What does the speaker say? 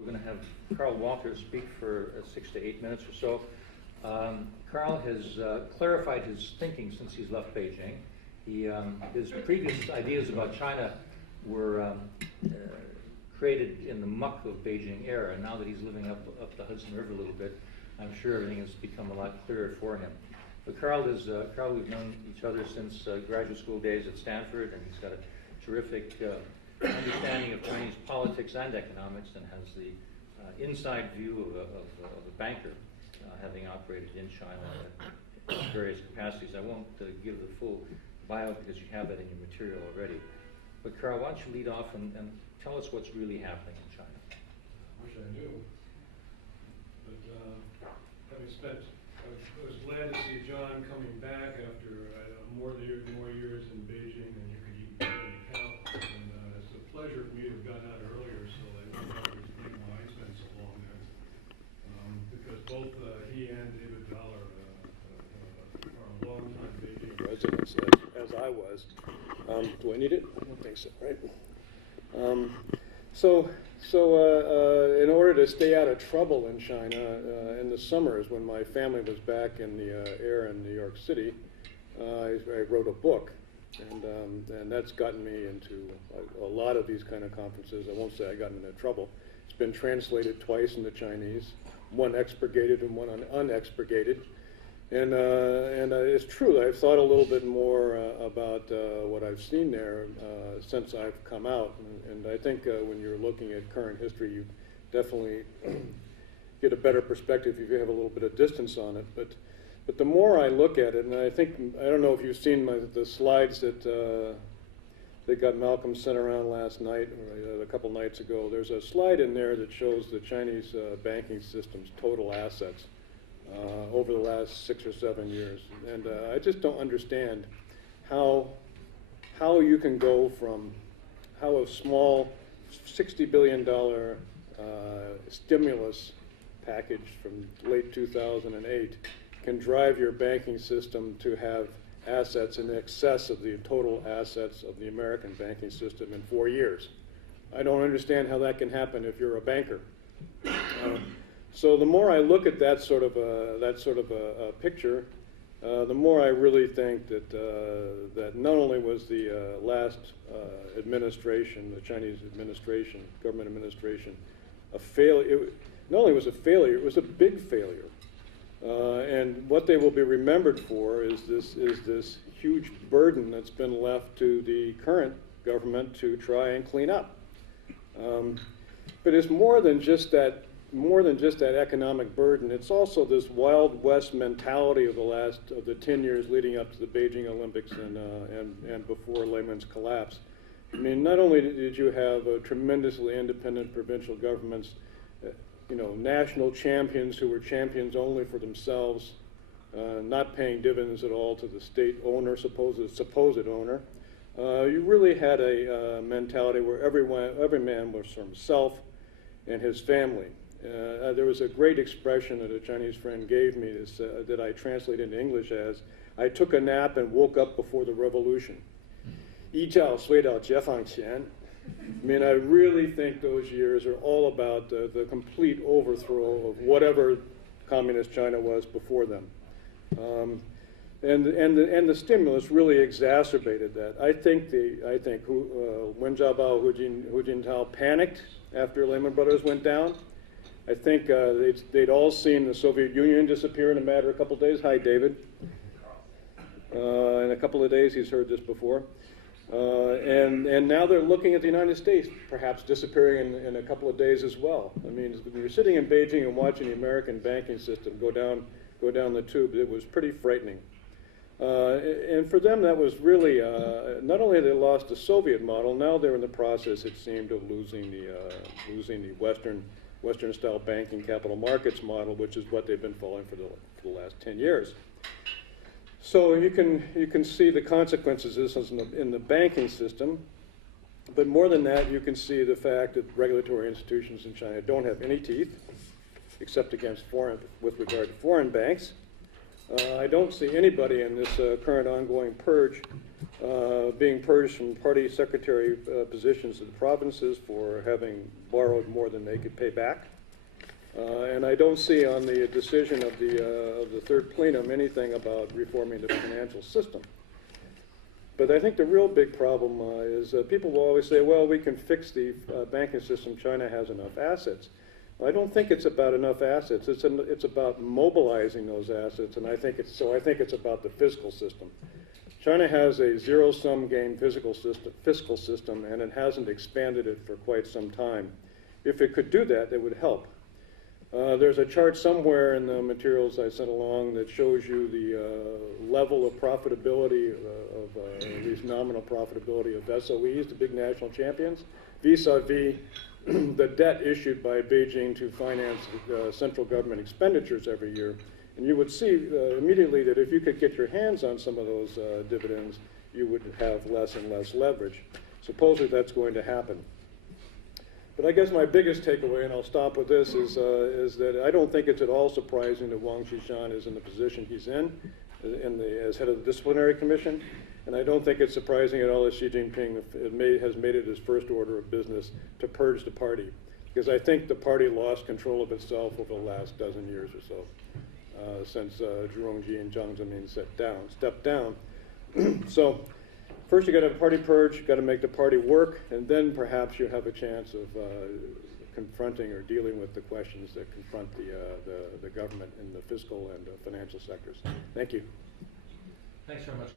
We're going to have Carl Walter speak for 6 to 8 minutes or so. Carl has clarified his thinking since he's left Beijing. His previous ideas about China were created in the muck of Beijing era, and now that he's living up the Hudson River a little bit, I'm sure everything has become a lot clearer for him. But Carl, we've known each other since graduate school days at Stanford, and he's got a terrific understanding of Chinese politics and economics, and has the inside view of a banker, having operated in China at various capacities. I won't give the full bio because you have that in your material already. But Carl, why don't you lead off and tell us what's really happening in China? I wish I knew. But I was glad to see John coming back after more years in Beijing than you could even count. And it's a pleasure for me to have gotten out earlier so I didn't have to explain why I spent so long there. Because both he and David Dollar are long-time Beijing residents, as I was. Do I need it? I don't think so, right? In order to stay out of trouble in China in the summers when my family was back in the air in New York City, I wrote a book, and that's gotten me into a lot of these kind of conferences. I won't say I got into trouble. It's been translated twice into Chinese, one expurgated and one unexpurgated. And it's true, I've thought a little bit more about what I've seen there since I've come out. And I think when you're looking at current history, you definitely get a better perspective if you have a little bit of distance on it. But the more I look at it, and I don't know if you've seen the slides that got Malcolm sent around last night, or a couple nights ago. There's a slide in there that shows the Chinese banking system's total assets over the last 6 or 7 years. And I just don't understand how you can go from how a small $60 billion stimulus package from late 2008 can drive your banking system to have assets in excess of the total assets of the American banking system in 4 years. I don't understand how that can happen if you're a banker. So the more I look at that sort of a picture, the more I really think that not only was the last administration, the Chinese administration, government administration, a failure. Not only was it a failure, it was a big failure. And what they will be remembered for is this huge burden that's been left to the current government to try and clean up. But it's more than just that economic burden. It's also this Wild West mentality of the 10 years leading up to the Beijing Olympics and before Lehman's collapse. I mean, not only did you have tremendously independent provincial governments, national champions who were champions only for themselves, not paying dividends at all to the state owner, supposed owner. You really had a mentality where every man was for himself and his family. There was a great expression that a Chinese friend gave me that I translate into English as, I took a nap and woke up before the revolution. 一觉睡到解放前. I mean, I really think those years are all about the complete overthrow of whatever communist China was before them. And the stimulus really exacerbated that. I think Wen Jiabao, Hu Jintao panicked after Lehman Brothers went down. I think they'd all seen the Soviet Union disappear in a matter of a couple of days. Hi, David. In a couple of days, he's heard this before. And now they're looking at the United States perhaps disappearing in a couple of days as well. I mean, when you're sitting in Beijing and watching the American banking system go down the tube, it was pretty frightening. And for them, that was really, not only had they lost the Soviet model, now they're in the process, it seemed, of losing the Western-style banking capital markets model, which is what they've been following for the last 10 years. So you can see the consequences of this in the banking system, but more than that, you can see the fact that regulatory institutions in China don't have any teeth, except with regard to foreign banks. I don't see anybody in this current ongoing purge being purged from party secretary positions in the provinces for having borrowed more than they could pay back. And I don't see on the decision of the third plenum anything about reforming the financial system. But I think the real big problem is people will always say, well, we can fix the banking system. China has enough assets. I don't think it's about enough assets. It's about mobilizing those assets, and I think it's about the fiscal system. China has a zero-sum game fiscal system, and it hasn't expanded it for quite some time. If it could do that, it would help. There's a chart somewhere in the materials I sent along that shows you the level of profitability at least nominal profitability of SOEs, the big national champions, vis-a-vis the debt issued by Beijing to finance central government expenditures every year. And you would see immediately that if you could get your hands on some of those dividends, you would have less and less leverage. Supposedly that's going to happen. But I guess my biggest takeaway, and I'll stop with this, is that I don't think it's at all surprising that Wang Qishan is in the position he's in as head of the Disciplinary Commission. And I don't think it's surprising at all that Xi Jinping has made it his first order of business to purge the party. Because I think the party lost control of itself over the last dozen years or so, since Zhu Rongji and Jiang Zemin stepped down. So first you got to have a party purge, you got to make the party work, and then perhaps you have a chance of confronting or dealing with the questions that confront the government in the fiscal and financial sectors. Thank you. Thanks very much.